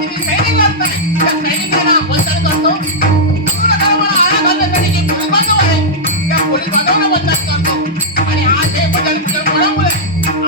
किती सैनिक लागतात त्या सैनिकांना बंधन करतो. मला आळा घालण्यासाठी जे पोलीस बांधव आहे त्या पोलीस बांधवांना बंधन करतो. आणि आज हे बदल कोणामुळे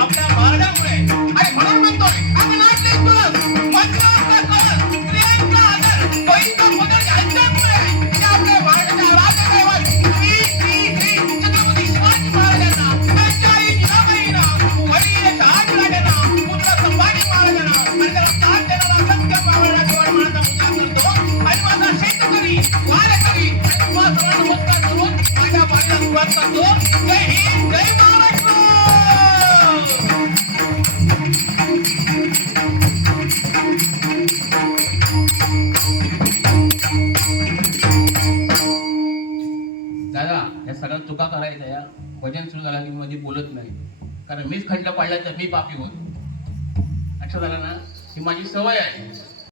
आपल्या महाराजांमुळे. आणि म्हणून म्हणतोय आम्ही नाचले तुळस मंत्राचा कळस स्त्रियांचा आदर बळीचा पदर यांच्यामुळे ते आपल्या महाराजांच्या राजदैवत श्री श्री श्री छत्रपती शिवाजी महाराजांना त्यांच्या आई जिजाबाईंना वडील शहाजीराजांना पुत्र संभाजी महाराजांना आणि त्याला साथ देणारा सत्य महाराजांवर माझा मुद्दा करतो. आणि माझा शेतकरी वारकरी आणि तुम्हा सर्वांना नमस्कार करून माझ्या बाळीला सुरुवात करतो. जय हिंद जय महाराष्ट्र. दादा या सगळ्या चुका करायच्या या भजन सुरू झाला की मध्ये बोलत नाही कारण मीच खंड पाडला तर मी पापी होत. लक्षात आलं ना ही माझी सवय आहे.